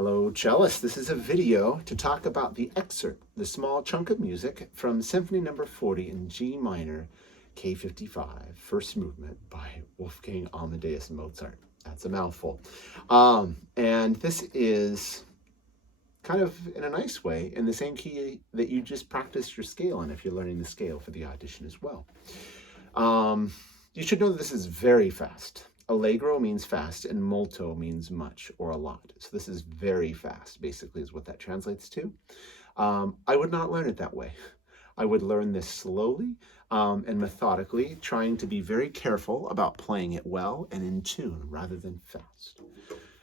Hello, cellists. This is a video to talk about the excerpt, the small chunk of music from Symphony No. 40 in G minor, K55, first movement by Wolfgang Amadeus Mozart. That's a mouthful. And this is kind of in a nice way in the same key that you just practiced your scale in if you're learning the scale for the audition as well. You should know that this is very fast. Allegro means fast and molto means much or a lot. So this is very fast, basically, is what that translates to. I would not learn it that way. I would learn this slowly and methodically, trying to be very careful about playing it well and in tune rather than fast.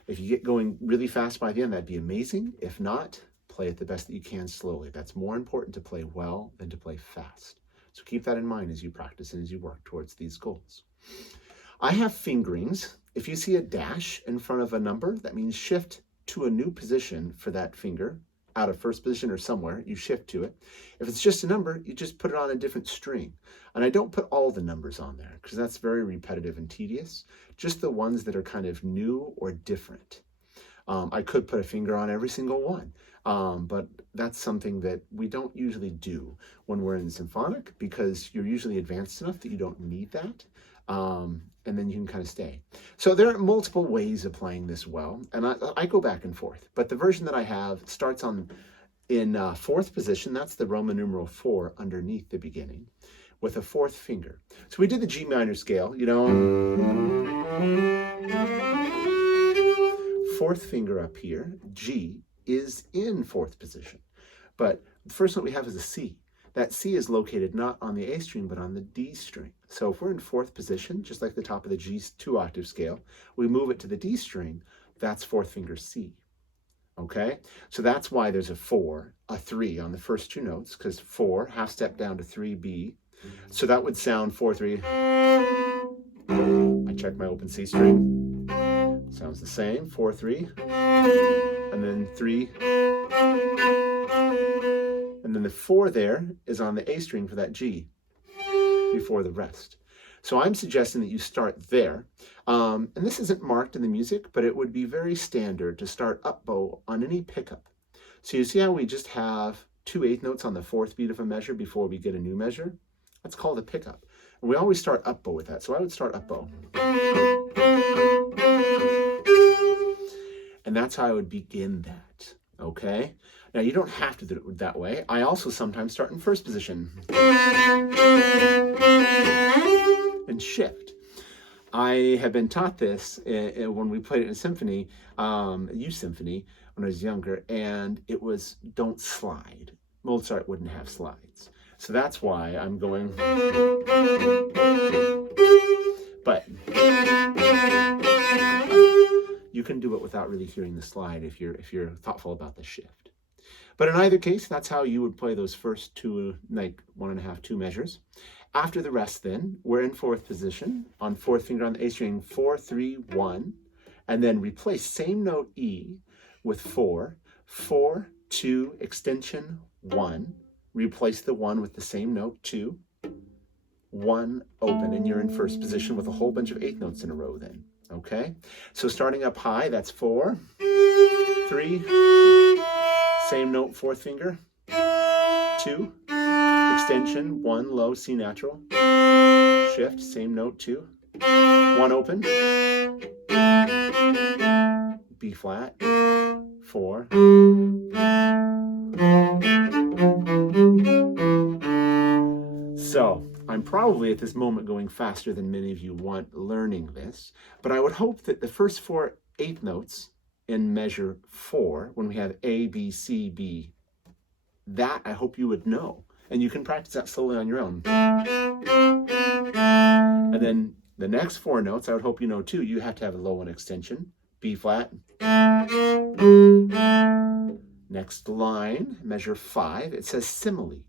If you get going really fast by the end, that'd be amazing. If not, play it the best that you can slowly. That's more important to play well than to play fast. So keep that in mind as you practice and as you work towards these goals. I have fingerings. If you see a dash in front of a number, that means shift to a new position for that finger, out of first position or somewhere, you shift to it. If it's just a number, you just put it on a different string. And I don't put all the numbers on there because that's very repetitive and tedious, just the ones that are kind of new or different. I could put a finger on every single one, but that's something that we don't usually do when we're in symphonic because you're usually advanced enough that you don't need that. And then you can kind of stay. So there are multiple ways of playing this well, and I go back and forth. But the version that I have starts in fourth position. That's the Roman numeral 4 underneath the beginning, with a fourth finger. So we did the G minor scale, you know. Fourth finger up here, G, is in fourth position. But the first note we have is a C. That C is located not on the A string, but on the D string. So if we're in fourth position, just like the top of the G 2-octave scale, we move it to the D string, that's fourth finger C. Okay? So that's why there's a 4, a 3 on the first two notes, because 4, half step down to 3B. So that would sound 4, 3. I check my open C string. Sounds the same, 4, 3. And then 3. And then the 4 there is on the A string for that G before the rest. So I'm suggesting that you start there. And this isn't marked in the music, but it would be very standard to start up bow on any pickup. So you see how we just have 2 eighth notes on the fourth beat of a measure before we get a new measure? That's called a pickup. And we always start up bow with that. So I would start up bow. And that's how I would begin that. Okay? Now, you don't have to do it that way. I also sometimes start in first position and shift. I have been taught this when we played it in symphony, youth symphony, when I was younger, and it was don't slide. Mozart wouldn't have slides. So that's why I'm going. But you can do it without really hearing the slide if you're thoughtful about the shift. But in either case, that's how you would play those first two, like 1.5, 2 measures. After the rest then, we're in fourth position, on fourth finger on the A string, 4, 3, 1, and then replace same note E with 4, 4, 2, extension, 1, replace the 1 with the same note, 2, 1, open, and you're in first position with a whole bunch of eighth notes in a row then, okay? So starting up high, that's 4, 3, same note, fourth finger, 2, extension, 1, low, C natural, shift, same note, 2, 1 open, B flat, 4. So I'm probably at this moment going faster than many of you want learning this, but I would hope that the first 4 eighth notes in measure 4, when we have A, B, C, B, that I hope you would know. And you can practice that slowly on your own. And then the next 4 notes, I would hope you know too, you have to have a low 1 extension, B flat. Next line, measure 5, it says simile.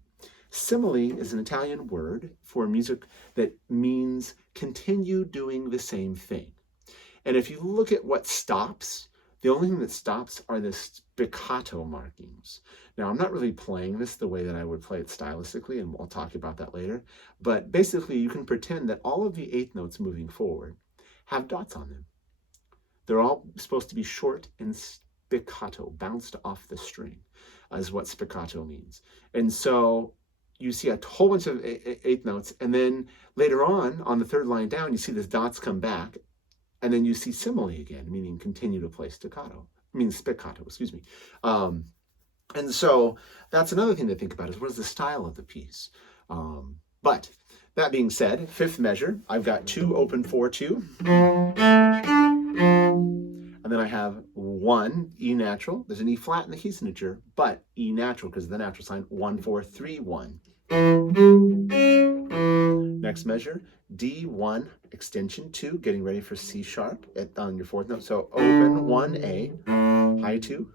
Simile is an Italian word for music that means continue doing the same thing. And if you look at what stops, the only thing that stops are the spiccato markings. Now, I'm not really playing this the way that I would play it stylistically, and we'll talk about that later. But basically, you can pretend that all of the eighth notes moving forward have dots on them. They're all supposed to be short and spiccato, bounced off the string, is what spiccato means. And so you see a whole bunch of eighth notes, and then later on the third line down, you see the dots come back, and then you see simile again, meaning continue to play staccato, spiccato, excuse me. And so that's another thing to think about is what is the style of the piece. But that being said, fifth measure, I've got 2 open 4-2. And then I have 1 E natural. There's an E flat in the key signature, but E natural because of the natural sign, 1, 4, 3, 1. Next measure, D1, extension 2, getting ready for C sharp on your 4th note. So open 1A, high 2,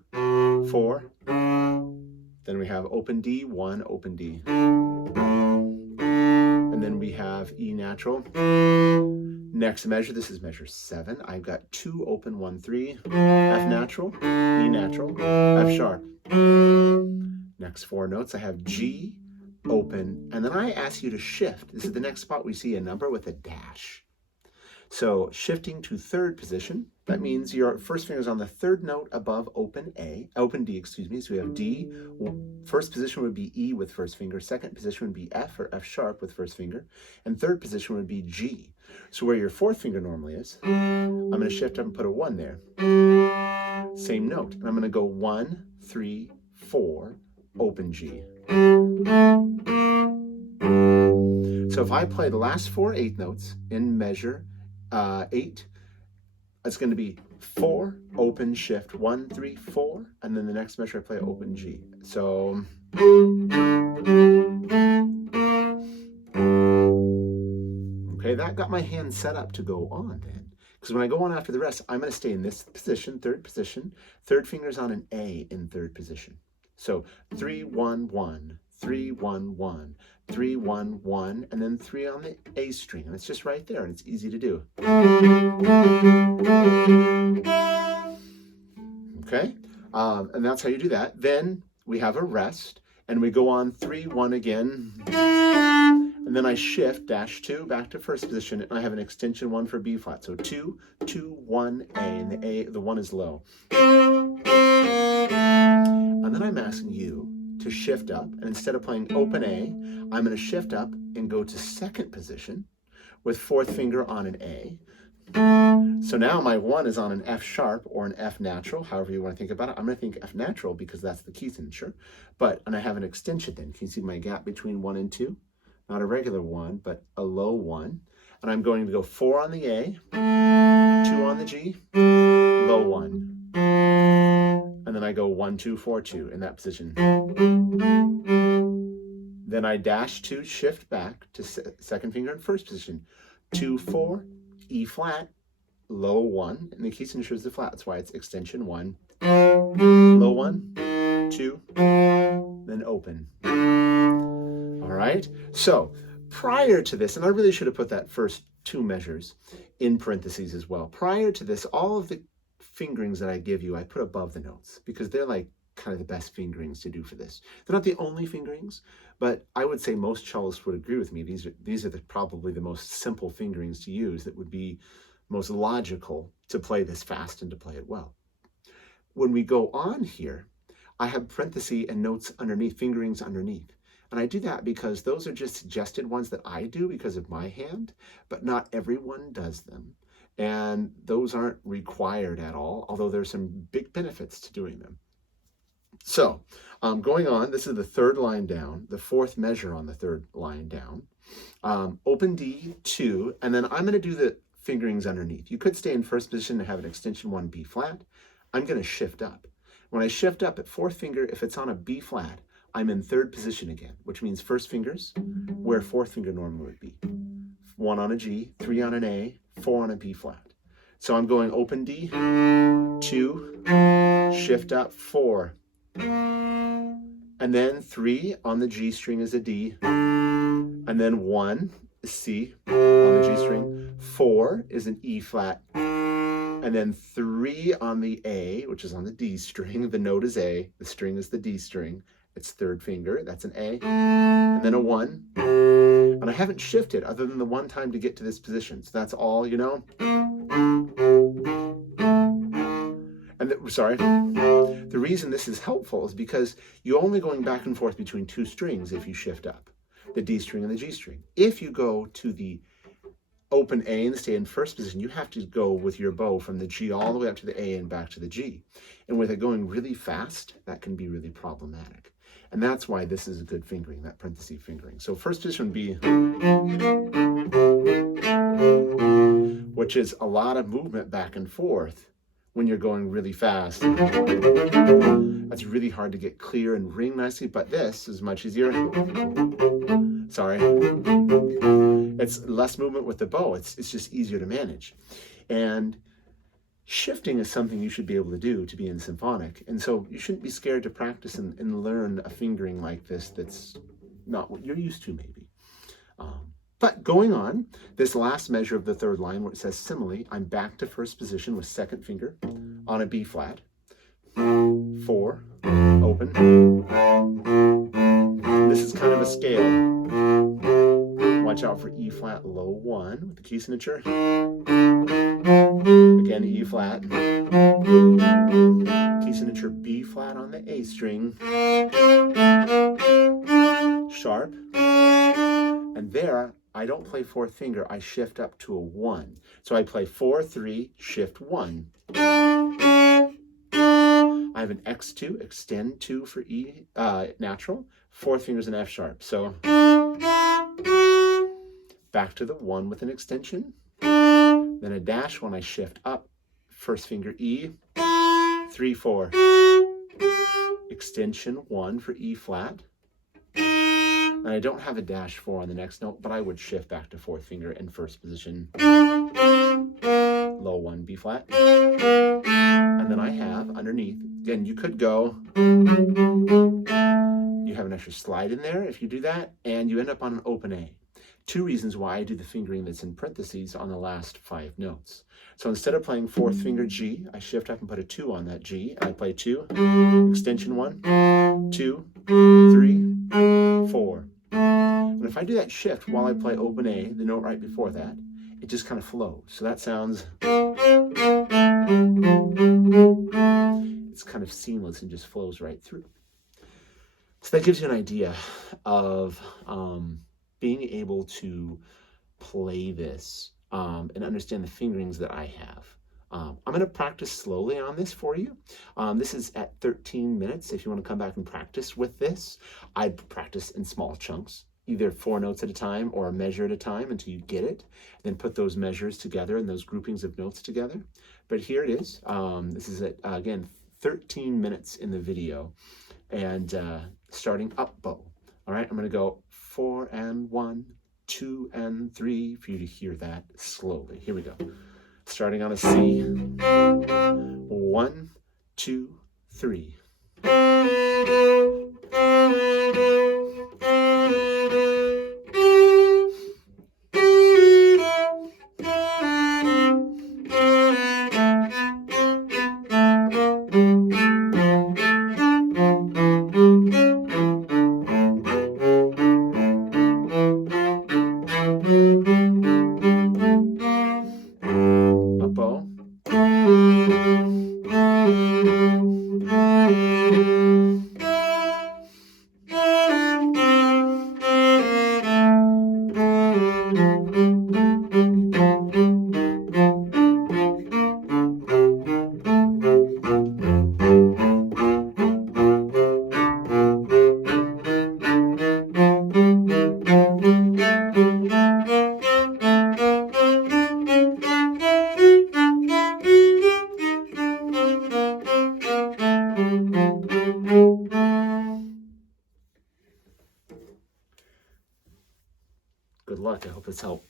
4. Then we have open D, 1, open D. And then we have E natural. Next measure, this is measure 7. I've got 2 open 1, 3, F natural, E natural, F sharp. Next 4 notes, I have G, open, and then I ask you to shift. This is the next spot we see a number with a dash. So shifting to 3rd position, that means your first finger is on the 3rd note above open D, excuse me. So we have D, first position would be E with first finger, 2nd position would be F or F sharp with first finger, and 3rd position would be G. So where your 4th finger normally is, I'm going to shift up and put a 1 there. Same note, and I'm going to go 1, 3, 4, open G. So if I play the last 4 eighth notes in measure 8, it's going to be 4, open, shift, 1, 3, 4, and then the next measure I play open G. So okay, that got my hand set up to go on then. Because when I go on after the rest, I'm going to stay in this position, 3rd position. 3rd finger's on an A in 3rd position. So 3, 1, 1, 3, 1, 1, 3, 1, 1, and then 3 on the A string. And it's just right there, and it's easy to do. Okay? And that's how you do that. Then we have a rest, and we go on 3, 1 again. And then I shift, dash 2, back to 1st position, and I have an extension 1 for B flat. So 2, 2, 1, A, and the 1 is low. And then I'm asking you to shift up, and instead of playing open A, I'm going to shift up and go to 2nd position with 4th finger on an A. So now my 1 is on an F sharp or an F natural, however you want to think about it. I'm going to think F natural because that's the key signature. And I have an extension then. Can you see my gap between 1 and 2? Not a regular 1, but a low 1. And I'm going to go 4 on the A, 2 on the G, low 1. And then I go 1, 2, 4, 2 in that position. Then I dash 2, shift back to 2nd finger in 1st position. 2, 4, E flat, low 1, and the key signature is the flat. That's why it's extension 1, low 1, 2, then open. All right. So prior to this, and I really should have put that first 2 measures in parentheses as well. Prior to this, all of the fingerings that I give you, I put above the notes because they're like kind of the best fingerings to do for this. They're not the only fingerings, but I would say most cellists would agree with me. These are probably the most simple fingerings to use that would be most logical to play this fast and to play it well. When we go on here, I have parentheses and notes underneath, fingerings underneath. And I do that because those are just suggested ones that I do because of my hand, but not everyone does them. And those aren't required at all, although there's some big benefits to doing them. So going on, this is the 3rd line down, the 4th measure on the 3rd line down. Open D, 2, and then I'm going to do the fingerings underneath. You could stay in 1st position and have an extension 1 B flat. I'm going to shift up. When I shift up at 4th finger, if it's on a B flat, I'm in 3rd position again, which means 1st finger's where 4th finger normally would be. 1 on a G, 3 on an A, 4 on a B flat. So I'm going open D, 2, shift up, 4. And then 3 on the G string is a D. And then 1 is C on the G string. 4 is an E flat. And then 3 on the A, which is on the D string. The note is A, the string is the D string. It's 3rd finger, that's an A. And then a 1. And I haven't shifted other than the 1 time to get to this position. So that's all, you know. The reason this is helpful is because you're only going back and forth between two strings if you shift up, the D string and the G string. If you go to the open A and stay in first position, you have to go with your bow from the G all the way up to the A and back to the G. And with it going really fast, that can be really problematic. And that's why this is a good fingering, that parenthesis fingering. So first position would be, which is a lot of movement back and forth when you're going really fast. That's really hard to get clear and ring nicely, but this is much easier. Sorry. It's less movement with the bow. It's just easier to manage. And shifting is something you should be able to do to be in symphonic. And so you shouldn't be scared to practice and learn a fingering like this that's not what you're used to, maybe. But going on, this last measure of the third line where it says simile, I'm back to first position with second finger on a B flat. 4, open. This is kind of a scale. Watch out for E flat low 1 with the key signature. Again, E flat. Key signature B flat on the A string. Sharp. And there, I don't play fourth finger, I shift up to a 1. So I play 4, 3, shift 1. I have an X2, extend 2 for E natural. Fourth finger's an F sharp. So back to the 1 with an extension. Then a dash when I shift up. First finger E. 3, 4. Extension 1 for E flat. And I don't have a dash 4 on the next note, but I would shift back to fourth finger in first position. Low 1, B flat. And then I have underneath, again, you could go, you have an extra slide in there if you do that, and you end up on an open A. 2 reasons why I do the fingering that's in parentheses on the last 5 notes. So instead of playing fourth finger G, I shift up and put a 2 on that G, and I play 2, extension 1, 2, 3, 4. And if I do that shift while I play open A, the note right before that, it just kind of flows. So that sounds, it's kind of seamless and just flows right through. So that gives you an idea of being able to play this and understand the fingerings that I have. I'm going to practice slowly on this for you. This is at 13 minutes. If you want to come back and practice with this, I'd practice in small chunks, either 4 notes at a time or a measure at a time until you get it. Then put those measures together and those groupings of notes together. But here it is. This is at, again, 13 minutes in the video, and starting up bow. All right, I'm going to go 4 and 1, 2 and 3 for you to hear that slowly. Here we go. Starting on a C. 1, 2, 3. Up bow. Good luck. I hope it's helped.